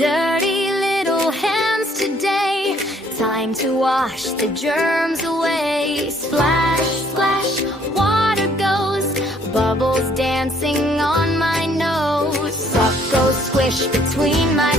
dirty little hands today. Time to wash the germs away. Splash, splash, water goes, bubbles dancing on my nose. Puff goes squish between my